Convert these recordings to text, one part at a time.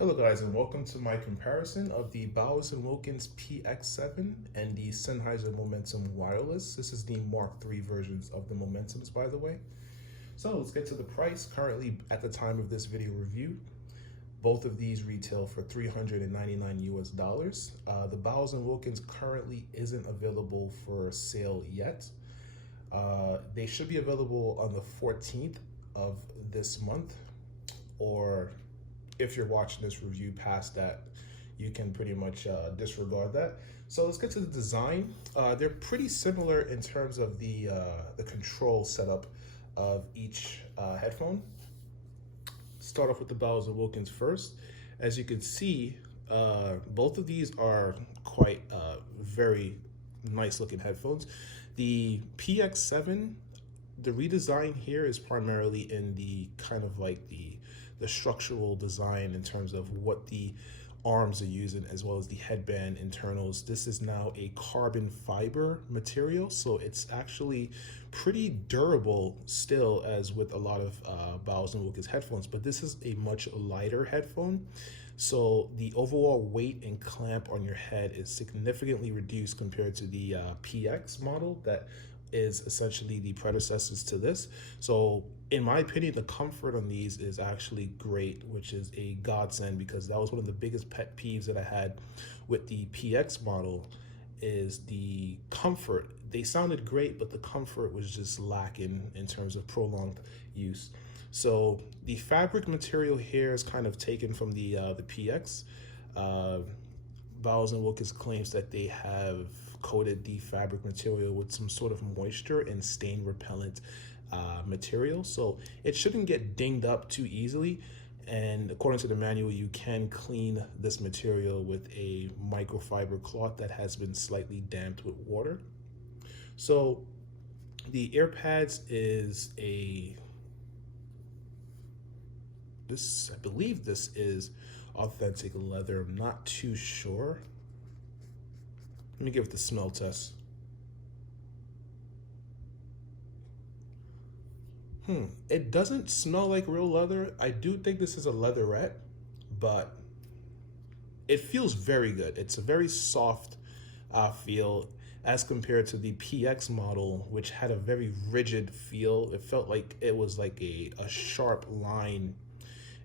Hello guys, and welcome to my comparison of the Bowers & Wilkins PX7 and the Sennheiser Momentum Wireless. This is the Mark III versions of the Momentums, by the way. So let's get to the price. Currently, at the time of this video review, both of these retail for $399 US. The Bowers & Wilkins currently isn't available for sale yet. They should be available on the 14th of this month, or if you're watching this review past that, you can pretty much disregard that. So let's get to the design. They're pretty similar in terms of the control setup of each headphone. Start off with the Bowers & Wilkins first. As you can see, both of these are quite very nice looking headphones. The PX7, the redesign here is primarily in the kind of like the structural design in terms of what the arms are using, as well as the headband internals. This is now a carbon fiber material, so it's actually pretty durable still, as with a lot of Bowers & Wilkins headphones, but this is a much lighter headphone. So the overall weight and clamp on your head is significantly reduced compared to the PX model that is essentially the predecessors to this. So in my opinion, the comfort on these is actually great, which is a godsend, because that was one of the biggest pet peeves that I had with the PX model, is the comfort. They sounded great, but the comfort was just lacking in terms of prolonged use. So the fabric material here is kind of taken from the PX. Bowers & Wilkins claims that they have coated the fabric material with some sort of moisture and stain repellent material, so it shouldn't get dinged up too easily. And according to the manual, you can clean this material with a microfiber cloth that has been slightly damped with water. So the ear pads is I believe this is authentic leather. I'm not too sure. Let me give it the smell test. It doesn't smell like real leather. I do think this is a leatherette, but it feels very good. It's a very soft feel as compared to the PX model, which had a very rigid feel. It felt like it was like a sharp line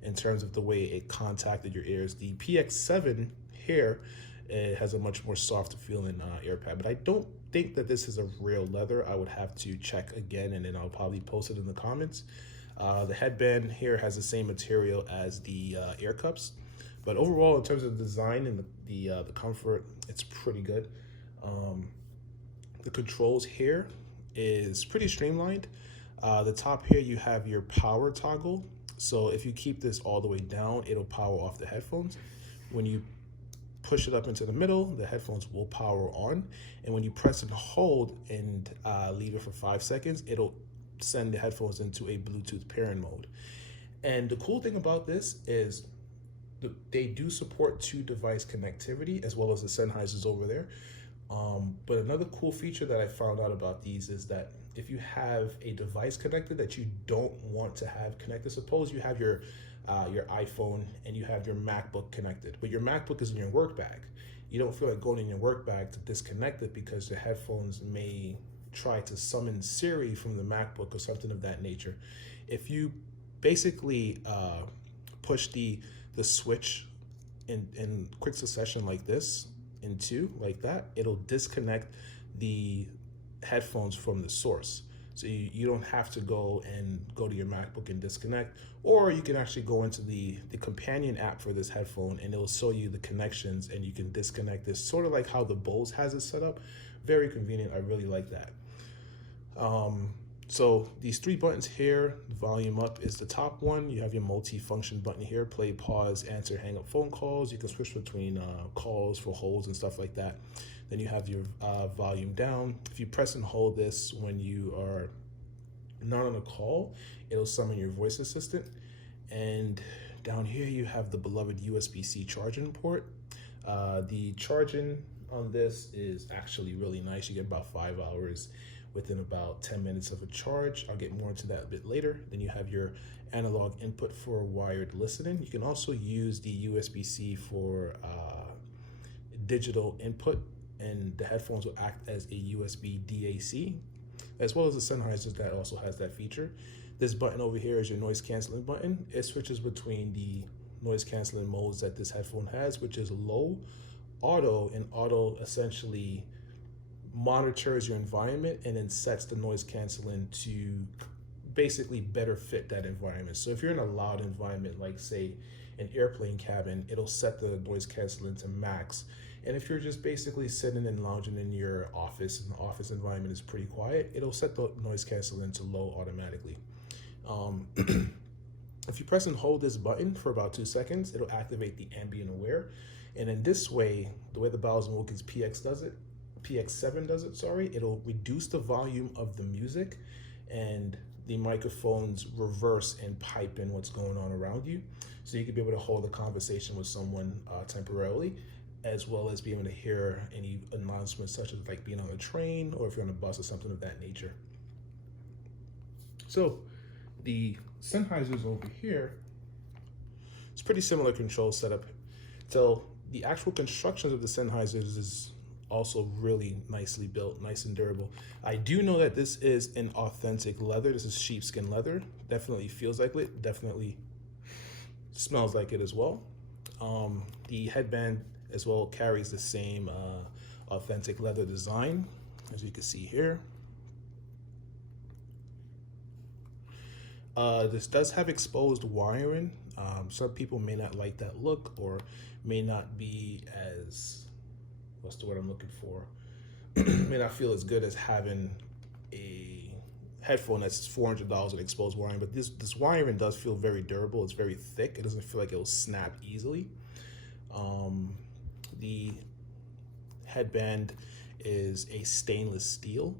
in terms of the way it contacted your ears. The PX7 here, it has a much more softer feeling ear pad, but I don't think that this is a real leather. I would have to check again, and then I'll probably post it in the comments. The headband here has the same material as the ear cups, but overall, in terms of the design and the comfort, it's pretty good. The controls here is pretty streamlined. The top here, you have your power toggle. So if you keep this all the way down, it'll power off the headphones. When you push it up into the middle, the headphones will power on. And when you press and hold and leave it for 5 seconds, it'll send the headphones into a Bluetooth pairing mode. And the cool thing about this is they do support 2-device connectivity, as well as the Sennheisers over there. But another cool feature that I found out about these is that if you have a device connected that you don't want to have connected, suppose you have your iPhone and you have your MacBook connected, but your MacBook is in your work bag. You don't feel like going in your work bag to disconnect it because the headphones may try to summon Siri from the MacBook or something of that nature. If you basically push the switch in quick succession like this, like that, it'll disconnect the headphones from the source. So you don't have to go to your MacBook and disconnect, or you can actually go into the companion app for this headphone, and it'll show you the connections, and you can disconnect this, sort of like how the Bose has it set up. Very convenient. I really like that. So these 3 buttons here, volume up is the top one. You have your multi-function button here, play, pause, answer, hang up phone calls. You can switch between calls for holds and stuff like that. Then you have your volume down. If you press and hold this when you are not on a call, it'll summon your voice assistant. And down here you have the beloved USB-C charging port. The charging on this is actually really nice. You get about 5 hours within about 10 minutes of a charge. I'll get more into that a bit later. Then you have your analog input for wired listening. You can also use the USB-C for digital input, and the headphones will act as a USB DAC, as well as the Sennheiser that also has that feature. This button over here is your noise canceling button. It switches between the noise canceling modes that this headphone has, which is low, auto, and auto essentially monitors your environment and then sets the noise canceling to basically better fit that environment. So if you're in a loud environment, like say an airplane cabin, it'll set the noise canceling to max. And if you're just basically sitting and lounging in your office and the office environment is pretty quiet, it'll set the noise canceling to low automatically. If you press and hold this button for about 2 seconds, it'll activate the ambient aware. And in this way, the way the Bowers & Wilkins PX7 does it, sorry, it'll reduce the volume of the music, and the microphones reverse and pipe in what's going on around you. So you can be able to hold a conversation with someone temporarily, as well as be able to hear any announcements such as like being on a train or if you're on a bus or something of that nature. So the Sennheisers over here, it's pretty similar control setup. So the actual constructions of the Sennheisers is also really nicely built, nice and durable. I do know that this is an authentic leather. This is sheepskin leather. Definitely feels like it, definitely smells like it as well. The headband as well carries the same authentic leather design, as you can see here. This does have exposed wiring. Some people may not like that look, or may not be as, what's the word I'm looking for? May not feel as good as having a headphone that's $400 with exposed wiring, but this wiring does feel very durable. It's very thick. It doesn't feel like it'll snap easily. The headband is a stainless steel,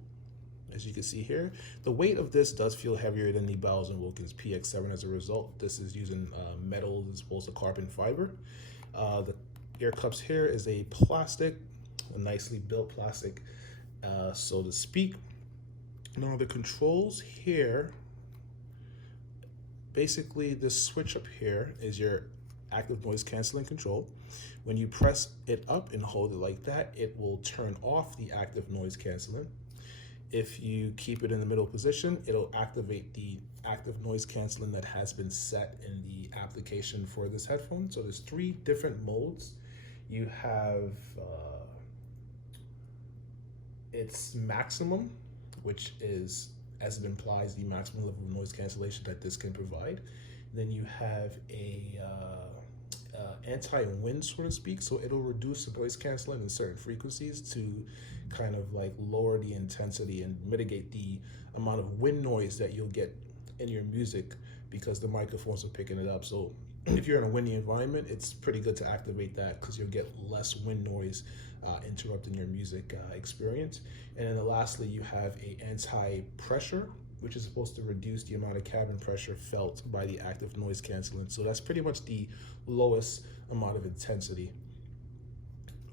as you can see here. The weight of this does feel heavier than the Bowers & Wilkins PX7 as a result. This is using metal as opposed to carbon fiber. The ear cups here is a plastic, a nicely built plastic, so to speak. Now the controls here, basically this switch up here is your active noise canceling control. When you press it up and hold it like that, it will turn off the active noise canceling. If you keep it in the middle position, it'll activate the active noise canceling that has been set in the application for this headphone. So there's 3 different modes. You have its maximum, which is, as it implies, the maximum level of noise cancellation that this can provide. Then you have a anti-wind, so to speak, so it'll reduce the noise canceling in certain frequencies to kind of like lower the intensity and mitigate the amount of wind noise that you'll get in your music, because the microphones are picking it up. So if you're in a windy environment, it's pretty good to activate that because you'll get less wind noise interrupting your music experience. And then lastly, you have a anti-pressure, which is supposed to reduce the amount of cabin pressure felt by the active noise canceling. So that's pretty much the lowest amount of intensity.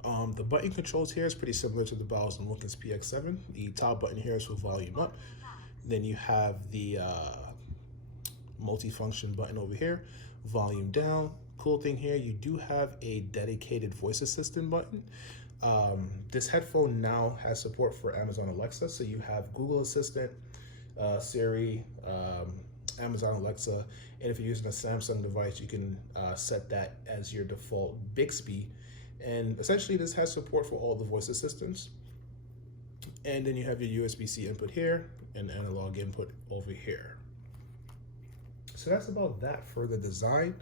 The button controls here is pretty similar to the Bowers & Wilkins PX7. The top button here is for volume up. Then you have the multifunction button over here, volume down. Cool thing here, you do have a dedicated voice assistant button. This headphone now has support for Amazon Alexa, so you have Google Assistant, Siri, Amazon Alexa, and if you're using a Samsung device, you can set that as your default Bixby. And essentially this has support for all the voice assistants. And then you have your USB-C input here and analog input over here. So that's about that for the design.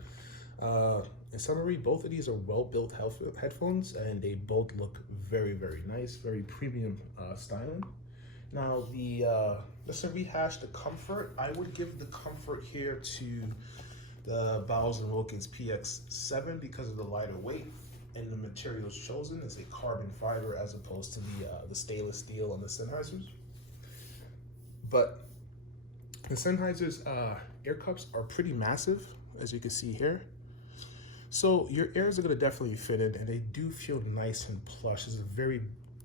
In summary, both of these are well-built headphones, and they both look very, very nice, very premium styling. Now, just to rehash the comfort, I would give the comfort here to the Bowers & Wilkins PX7 because of the lighter weight and the materials chosen. It's a carbon fiber as opposed to the stainless steel on the Sennheisers. But the Sennheiser's ear cups are pretty massive, as you can see here. So your ears are going to definitely fit in, and they do feel nice and plush. It's a very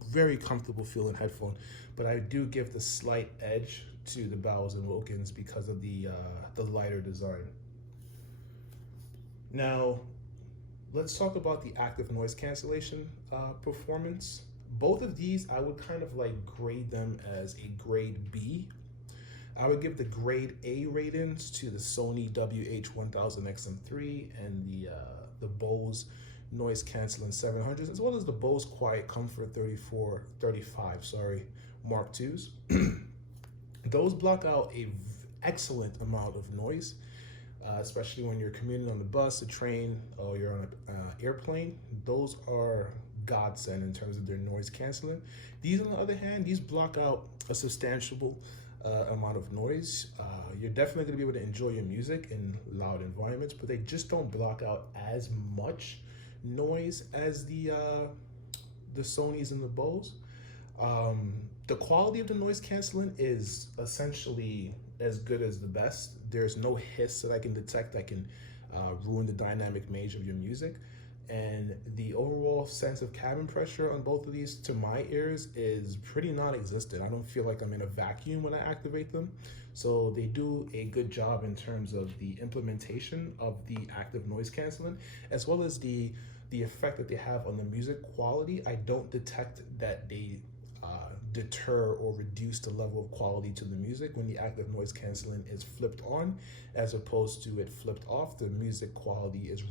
very comfortable feeling headphone, but I do give the slight edge to the Bowers and Wilkins because of the lighter design. Now, let's talk about the active noise cancellation performance. Both of these, I would kind of like grade them as a grade B. I would give the grade A ratings to the Sony WH-1000XM3 and the Bose noise canceling 700s, as well as the Bose Quiet Comfort 35 Mark IIs. Those block out a excellent amount of noise, especially when you're commuting on the bus, a train, or you're on an airplane. Those are godsend in terms of their noise canceling. These, on the other hand, these block out a substantial amount of noise. You're definitely going to be able to enjoy your music in loud environments, but they just don't block out as much noise as the Sonys and the Bose. The quality of the noise canceling is essentially as good as the best. There's no hiss that I can detect that can ruin the dynamic range of your music. And the overall sense of cabin pressure on both of these, to my ears, is pretty non-existent. I don't feel like I'm in a vacuum when I activate them. So they do a good job in terms of the implementation of the active noise canceling, as well as the effect that they have on the music quality. I don't detect that they deter or reduce the level of quality to the music when the active noise canceling is flipped on, as opposed to it flipped off. The music quality is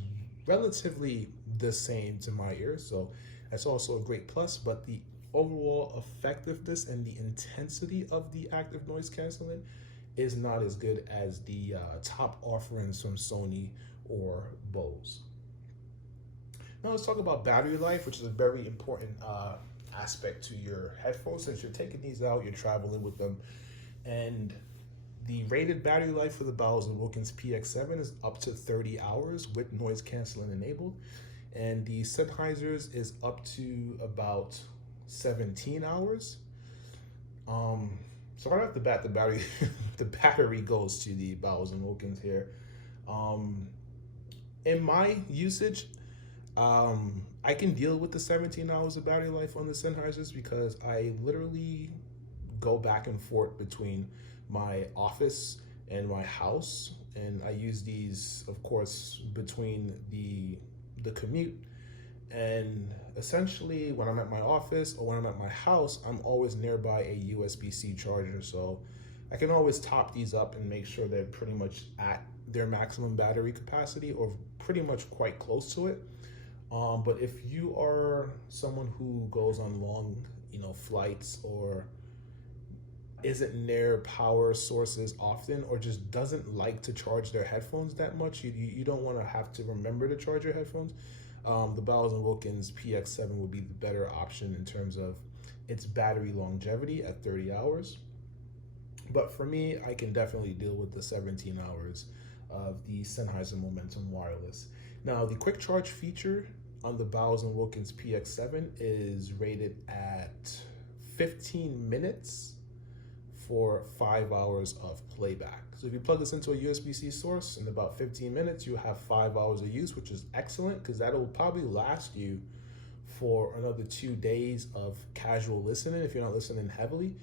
relatively the same to my ears, so that's also a great plus. But the overall effectiveness and the intensity of the active noise canceling is not as good as the top offerings from Sony or Bose. Now let's talk about battery life, which is a very important aspect to your headphones. Since you're taking these out, you're traveling with them, and the rated battery life for the Bowers and Wilkins PX7 is up to 30 hours with noise canceling enabled, and the Sennheisers is up to about 17 hours. So right off the bat, the battery the battery goes to the Bowers and Wilkins here. In my usage, I can deal with the 17 hours of battery life on the Sennheisers because I literally go back and forth between my office and my house, and I use these, of course, between the commute. And essentially, when I'm at my office or when I'm at my house, I'm always nearby a USB-C charger, so I can always top these up and make sure they're pretty much at their maximum battery capacity or pretty much quite close to it. But if you are someone who goes on long, flights, or isn't near power sources often, or just doesn't like to charge their headphones that much, you don't want to have to remember to charge your headphones, the Bowers and Wilkins PX7 would be the better option in terms of its battery longevity at 30 hours. But for me, I can definitely deal with the 17 hours of the Sennheiser Momentum Wireless. Now, the quick charge feature on the Bowers and Wilkins PX7 is rated at 15 minutes for 5 hours of playback. So if you plug this into a USB-C source, in about 15 minutes, you have 5 hours of use, which is excellent because that'll probably last you for another 2 days of casual listening if you're not listening heavily.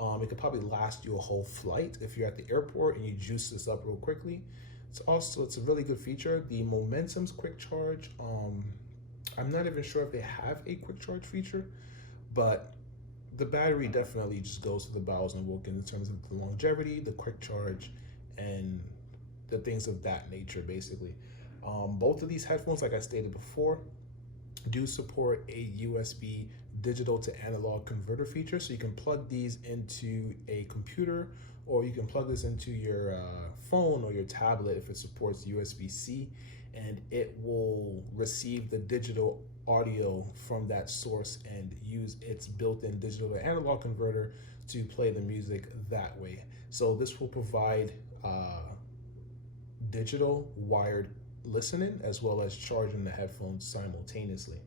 It could probably last you a whole flight if you're at the airport and you juice this up real quickly. It's a really good feature. The Momentum's quick charge, I'm not even sure if they have a quick charge feature, but the battery definitely just goes to the Bowers and Wilkins in terms of the longevity, the quick charge, and the things of that nature, basically. Both of these headphones, like I stated before, do support a USB digital to analog converter feature, so you can plug these into a computer, or you can plug this into your phone or your tablet if it supports USB-C, and it will receive the digital audio from that source and use its built-in digital to analog converter to play the music that way. So this will provide digital wired listening as well as charging the headphones simultaneously.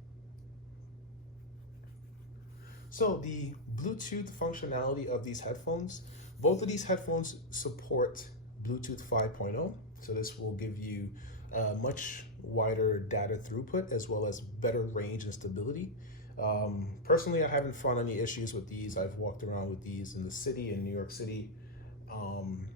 So the Bluetooth functionality of these headphones, both of these headphones support Bluetooth 5.0. So this will give you much wider data throughput as well as better range and stability. Personally, I haven't found any issues with these. I've walked around with these in the city, in New York City. Um,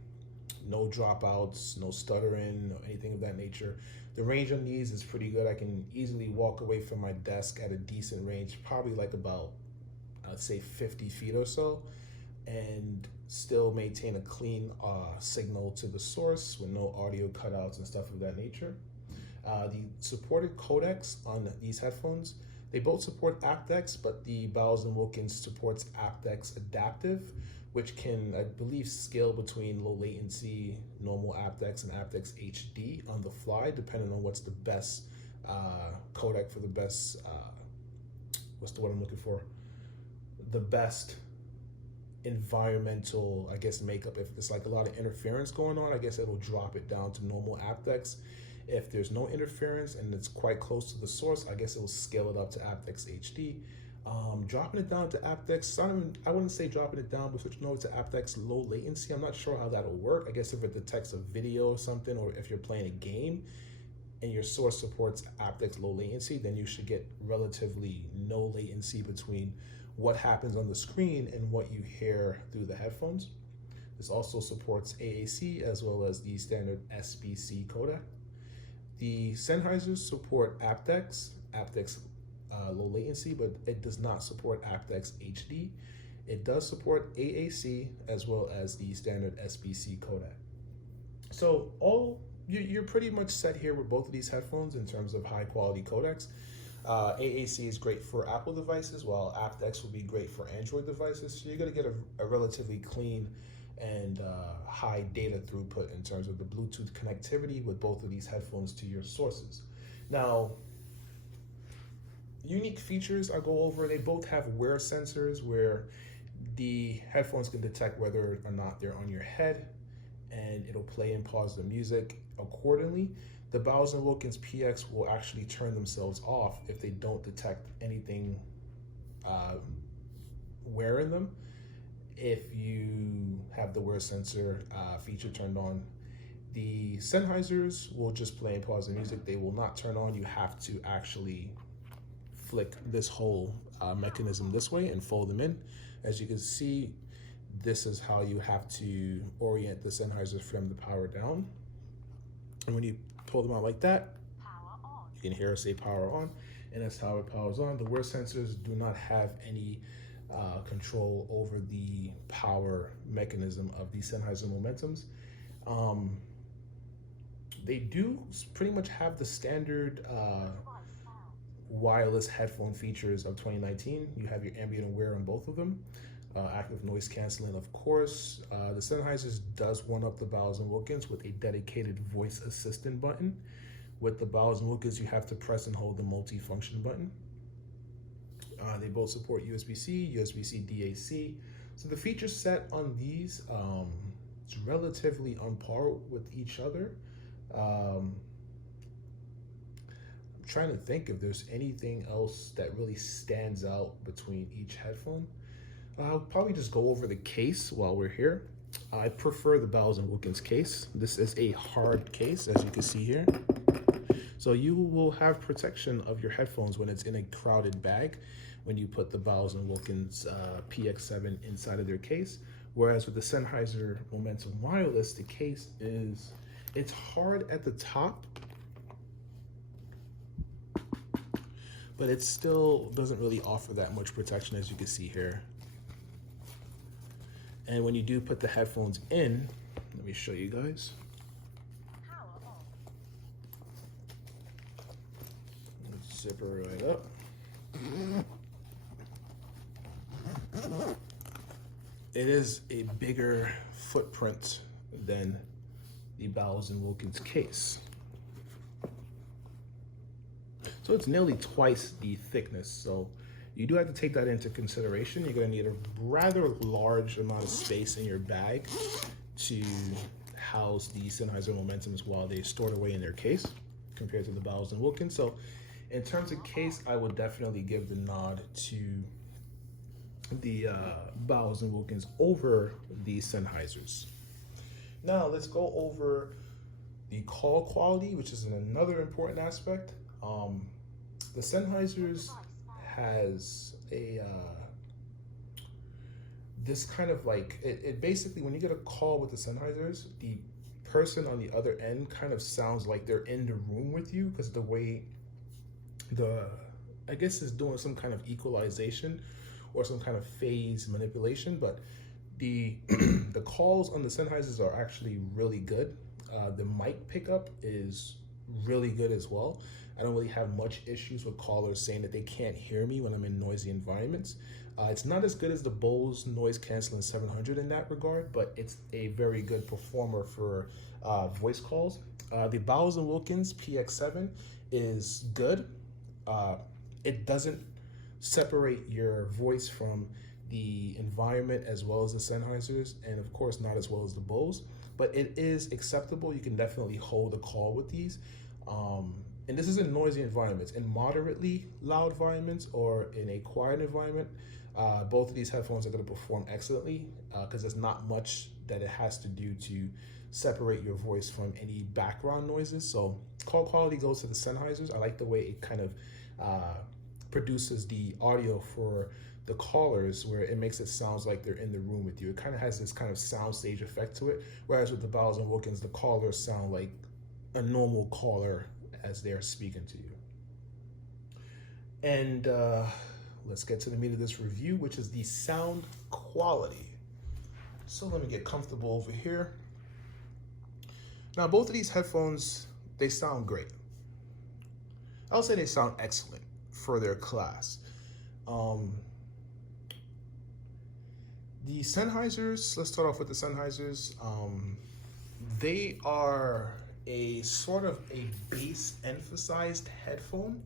no dropouts, no stuttering, no anything of that nature. The range on these is pretty good. I can easily walk away from my desk at a decent range, probably like about, I'd say 50 feet or so, and still maintain a clean signal to the source with no audio cutouts and stuff of that nature. The supported codecs on these headphones, they both support aptX, but the Bowers and Wilkins supports aptX Adaptive, which can, I believe, scale between low latency, normal aptX, and aptX HD on the fly, depending on what's the best codec for the best, what's the word I'm looking for? The best environmental, I guess, makeup. If it's like a lot of interference going on, I guess it'll drop it down to normal aptX. If there's no interference and it's quite close to the source, I guess it'll scale it up to aptX HD. Dropping it down to aptX, I wouldn't say dropping it down, but switching over to aptX low latency, I'm not sure how that'll work. I guess if it detects a video or something, or if you're playing a game and your source supports aptX low latency, then you should get relatively no latency between what happens on the screen and what you hear through the headphones. This also supports AAC as well as the standard SBC codec. The Sennheisers support aptX low latency, but it does not support aptX HD. It does support AAC as well as the standard SBC codec. So you're pretty much set here with both of these headphones in terms of high quality codecs. AAC is great for Apple devices, while aptX will be great for Android devices. So you're going to get a relatively clean and high data throughput in terms of the Bluetooth connectivity with both of these headphones to your sources. Now, unique features I go over, they both have wear sensors where the headphones can detect whether or not they're on your head, and it'll play and pause the music accordingly. The Bowers and Wilkins PX will actually turn themselves off if they don't detect anything wearing them. If you have the wear sensor feature turned on, the Sennheisers will just play and pause the music. They will not turn on. You have to actually flick this whole mechanism this way and fold them in. As you can see, this is how you have to orient the Sennheiser for them to power down. And when you pull them out like that, you can hear us say power on, and that's how it powers on. The wear sensors do not have any control over the power mechanism of the Sennheiser Momentums. They do pretty much have the standard wireless headphone features of 2019. You have your ambient aware on both of them. Active noise canceling, of course. The Sennheisers does one up the Bowers and Wilkins with a dedicated voice assistant button. With the Bowers and Wilkins, you have to press and hold the multi-function button. They both support USB-C, USB-C DAC. So the feature set on these is relatively on par with each other. I'm trying to think if there's anything else that really stands out between each headphone. I'll probably just go over the case while we're here. I prefer the Bowers and Wilkins case. This is a hard case, as you can see here. So you will have protection of your headphones when it's in a crowded bag when you put the Bowers and Wilkins PX7 inside of their case. Whereas with the Sennheiser Momentum Wireless, the case it's hard at the top, but it still doesn't really offer that much protection, as you can see here. And when you do put the headphones in, let me show you guys. Let's zip her right up. It is a bigger footprint than the Bowers and Wilkins case. So it's nearly twice the thickness. So you do have to take that into consideration. You're going to need a rather large amount of space in your bag to house the Sennheiser Momentums while they're stored away in their case compared to the Bowers and Wilkins. So in terms of case, I would definitely give the nod to the Bowers and Wilkins over the Sennheisers. Now let's go over the call quality, which is another important aspect. The Sennheisers has a this kind of like it basically, when you get a call with the Sennheisers, the person on the other end kind of sounds like they're in the room with you, because the way the I guess is doing some kind of equalization or some kind of phase manipulation, but the the calls on the Sennheisers are actually really good. The mic pickup is really good as well. I don't really have much issues with callers saying that they can't hear me when I'm in noisy environments. It's not as good as the Bose noise canceling 700 in that regard, but it's a very good performer for voice calls. The Bowers and Wilkins PX7 is good. It doesn't separate your voice from the environment as well as the Sennheisers, and of course not as well as the Bose, but it is acceptable. You can definitely hold a call with these. And this is in noisy environments. In moderately loud environments or in a quiet environment, both of these headphones are going to perform excellently, because there's not much that it has to do to separate your voice from any background noises. So call quality goes to the Sennheisers. I like the way it kind of produces the audio for the callers, where it makes it sound like they're in the room with you. It kind of has this kind of soundstage effect to it, whereas with the Bowers and Wilkins, the callers sound like a normal caller as they're speaking to you. And let's get to the meat of this review, which is the sound quality. So let me get comfortable over here. Now, both of these headphones, they sound great. I'll say they sound excellent for their class. The Sennheisers, let's start off with the Sennheisers. They are a sort of a bass emphasized headphone.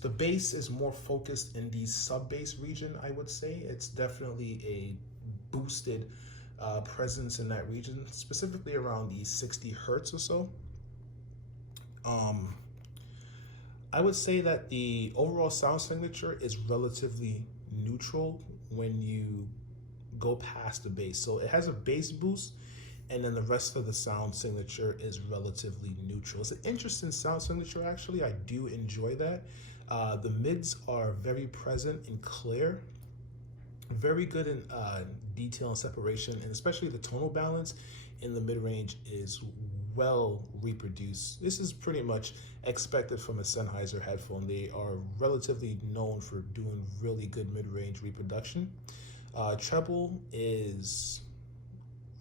The bass is more focused in the sub bass region, I would say. It's definitely a boosted presence in that region, specifically around the 60 hertz or so. I would say that the overall sound signature is relatively neutral when you go past the bass. So it has a bass boost, and then the rest of the sound signature is relatively neutral. It's an interesting sound signature, actually. I do enjoy that. The mids are very present and clear, very good in detail and separation, and especially the tonal balance in the mid-range is well reproduced. This is pretty much expected from a Sennheiser headphone. They are relatively known for doing really good mid-range reproduction. Treble is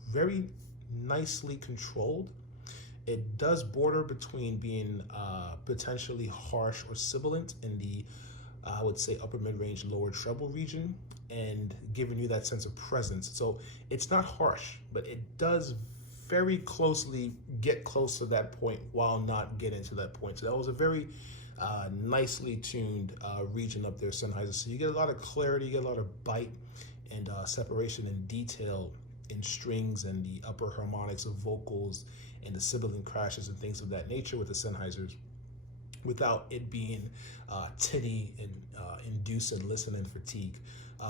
very nicely controlled. It does border between being potentially harsh or sibilant in the I would say upper mid-range, lower treble region, and giving you that sense of presence. So it's not harsh, but it does very closely get close to that point while not getting to that point. So that was a very nicely tuned region up there, Sennheiser. So you get a lot of clarity, you get a lot of bite and separation and detail in strings and the upper harmonics of vocals and the sibilant crashes and things of that nature with the Sennheisers, without it being tinny and inducing listening fatigue.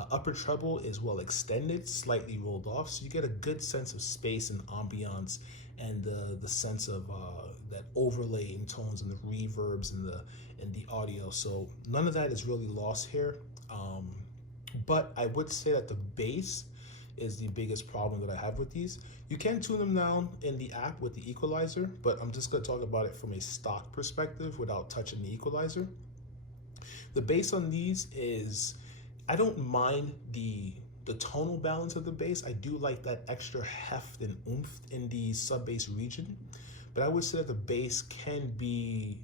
Upper treble is well extended, slightly rolled off, so you get a good sense of space and ambiance, and the sense of that overlay in tones and the reverbs and the audio. So none of that is really lost here. But I would say that the bass is the biggest problem that I have with these. You can tune them down in the app with the equalizer, but I'm just going to talk about it from a stock perspective without touching the equalizer. The bass on these is, I don't mind the tonal balance of the bass. I do like that extra heft and oomph in the sub bass region, but I would say that the bass can be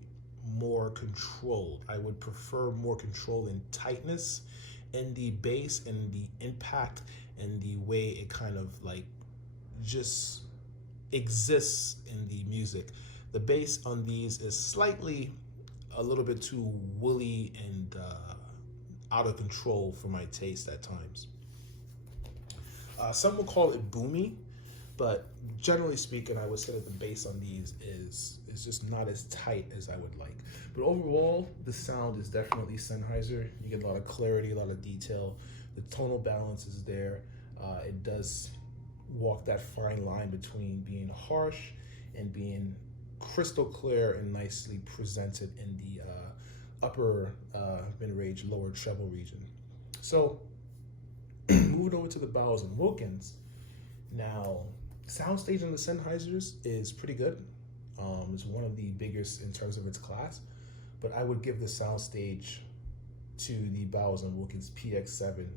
more controlled. I would prefer more control and tightness in the bass and the impact and the way it kind of like just exists in the music. The bass on these is slightly a little bit too woolly and out of control for my taste at times. Some will call it boomy, but generally speaking, I would say that the bass on these is just not as tight as I would like. But overall, the sound is definitely Sennheiser. You get a lot of clarity, a lot of detail. The tonal balance is there. It does walk that fine line between being harsh and being crystal clear and nicely presented in the upper mid-range, lower treble region. So moving over to the Bowers and Wilkins. Now, soundstage on the Sennheisers is pretty good. It's one of the biggest in terms of its class, but I would give the soundstage to the Bowers and Wilkins PX7.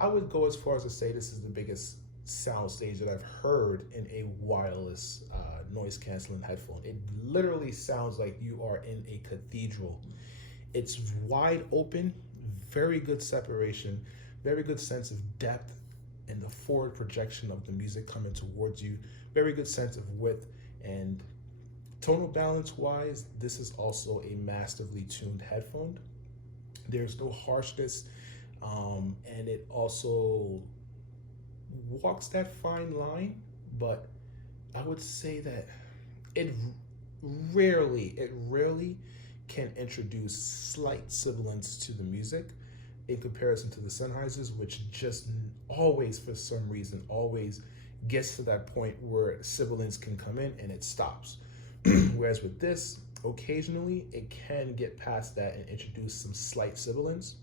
I would go as far as to say this is the biggest soundstage that I've heard in a wireless noise canceling headphone. It literally sounds like you are in a cathedral. It's wide open, very good separation, very good sense of depth and the forward projection of the music coming towards you, very good sense of width, and tonal balance wise, this is also a masterfully tuned headphone. There's no harshness, and it also walks that fine line, but I would say that it rarely can introduce slight sibilance to the music in comparison to the Sennheisers, which just always, for some reason, always gets to that point where sibilance can come in and it stops. Whereas with this, occasionally it can get past that and introduce some slight sibilance.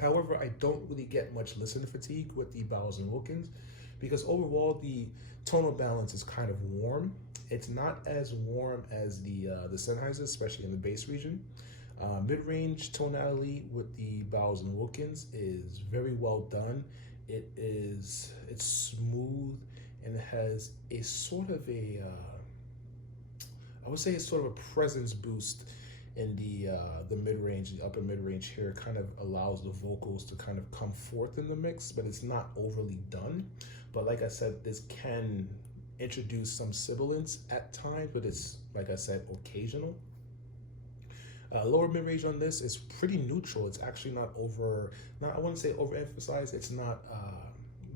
However, I don't really get much listener fatigue with the Bowers and Wilkins because overall the tonal balance is kind of warm. It's not as warm as the Sennheiser, especially in the bass region. Mid-range tonality with the Bowers and Wilkins is very well done. It's smooth and it has a sort of a I would say it's sort of a presence boost in the mid-range, the upper mid-range here kind of allows the vocals to kind of come forth in the mix, but it's not overly done. But like I said, this can introduce some sibilance at times, but it's, like I said, occasional. Lower mid-range on this is pretty neutral. It's actually not I wouldn't say overemphasized. It's not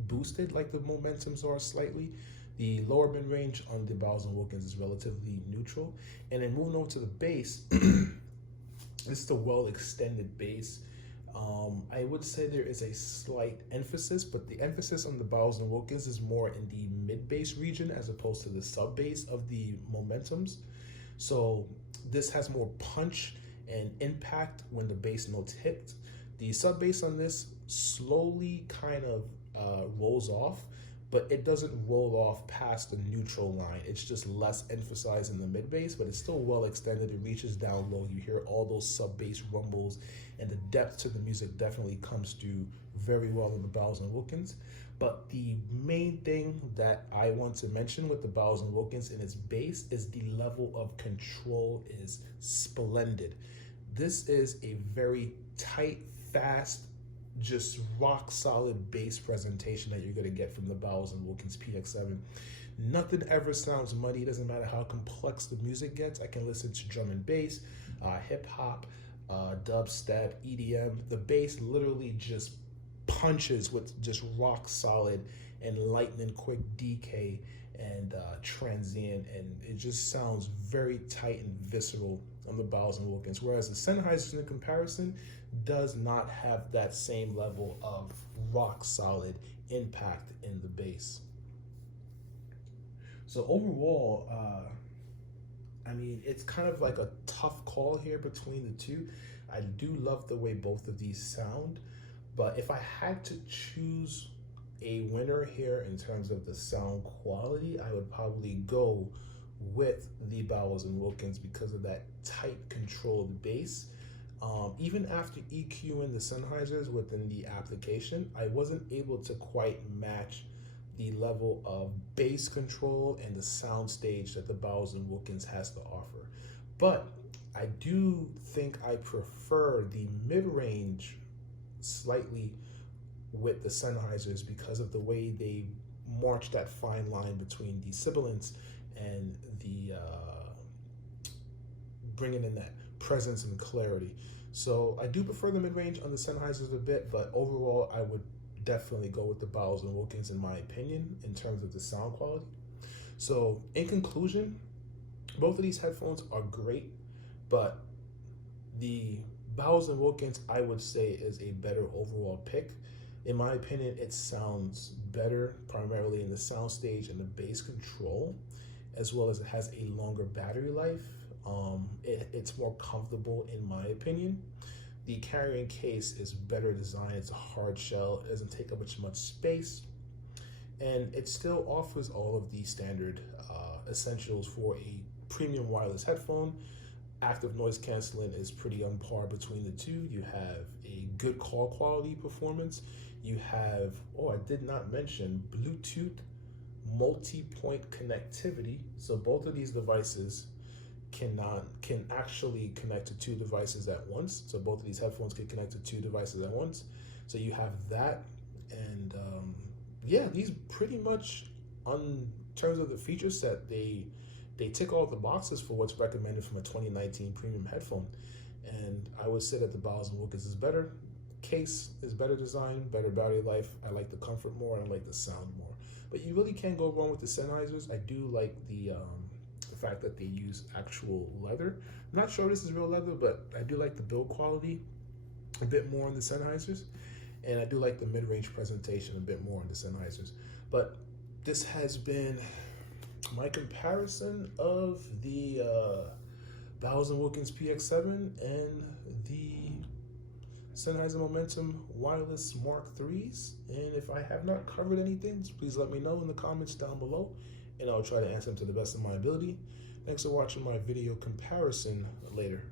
boosted like the Momentums are slightly. The lower mid-range on the Bowers and Wilkins is relatively neutral. And then moving over to the bass, this is the well-extended bass. I would say there is a slight emphasis, but the emphasis on the Bowers and Wilkins is more in the mid-bass region as opposed to the sub-bass of the Momentums. So this has more punch and impact when the bass notes hit. The sub-bass on this slowly kind of rolls off, but it doesn't roll off past the neutral line. It's just less emphasized in the mid bass, but it's still well extended. It reaches down low. You hear all those sub bass rumbles, and the depth to the music definitely comes through very well in the Bowers and Wilkins. But the main thing that I want to mention with the Bowers and Wilkins in its bass is the level of control is splendid. This is a very tight, fast, just rock solid bass presentation that you're going to get from the Bowers and Wilkins PX7. Nothing ever sounds muddy. It doesn't matter how complex the music gets. I can listen to drum and bass, hip hop, dubstep, EDM. The bass literally just punches with just rock solid and lightning quick decay and transient, and it just sounds very tight and visceral on the Bowers and Wilkins. Whereas the Sennheiser, in comparison, does not have that same level of rock solid impact in the bass. So overall, I mean, it's kind of like a tough call here between the two. I do love the way both of these sound, but if I had to choose a winner here in terms of the sound quality, I would probably go with the Bowers and Wilkins because of that tight controlled bass. Even after EQing the Sennheisers within the application, I wasn't able to quite match the level of bass control and the sound stage that the Bowers and Wilkins has to offer. But I do think I prefer the mid-range slightly with the Sennheisers because of the way they march that fine line between the sibilance and the bringing in that presence and clarity. So I do prefer the mid-range on the Sennheisers a bit, but overall I would definitely go with the Bowers and Wilkins in my opinion in terms of the sound quality. So in conclusion, both of these headphones are great, but the Bowers and Wilkins I would say is a better overall pick. In my opinion, it sounds better primarily in the sound stage and the bass control, as well as it has a longer battery life. It's more comfortable in my opinion. The carrying case is better designed. It's a hard shell. It doesn't take up much space, and it still offers all of the standard essentials for a premium wireless headphone. Active noise canceling is pretty on par between the two. You have a good call quality performance. You have, oh, I did not mention Bluetooth multi-point connectivity. So both of these devices can actually connect to two devices at once. So both of these headphones can connect to two devices at once. So you have that, and yeah, these pretty much, on terms of the feature set, they tick all the boxes for what's recommended from a 2019 premium headphone. And I would say that the Bowers & Wilkins is better. Case is better design, better battery life. I like the comfort more, and I like the sound more. But you really can't go wrong with the Sennheisers. I do like the fact that they use actual leather. I'm not sure this is real leather, but I do like the build quality a bit more on the Sennheisers. And I do like the mid-range presentation a bit more on the Sennheisers. But this has been my comparison of the Bowers & Wilkins PX7 and the Sennheiser Momentum Wireless Mark IIIs. And if I have not covered anything, please let me know in the comments down below, and I'll try to answer them to the best of my ability. Thanks for watching my video comparison later.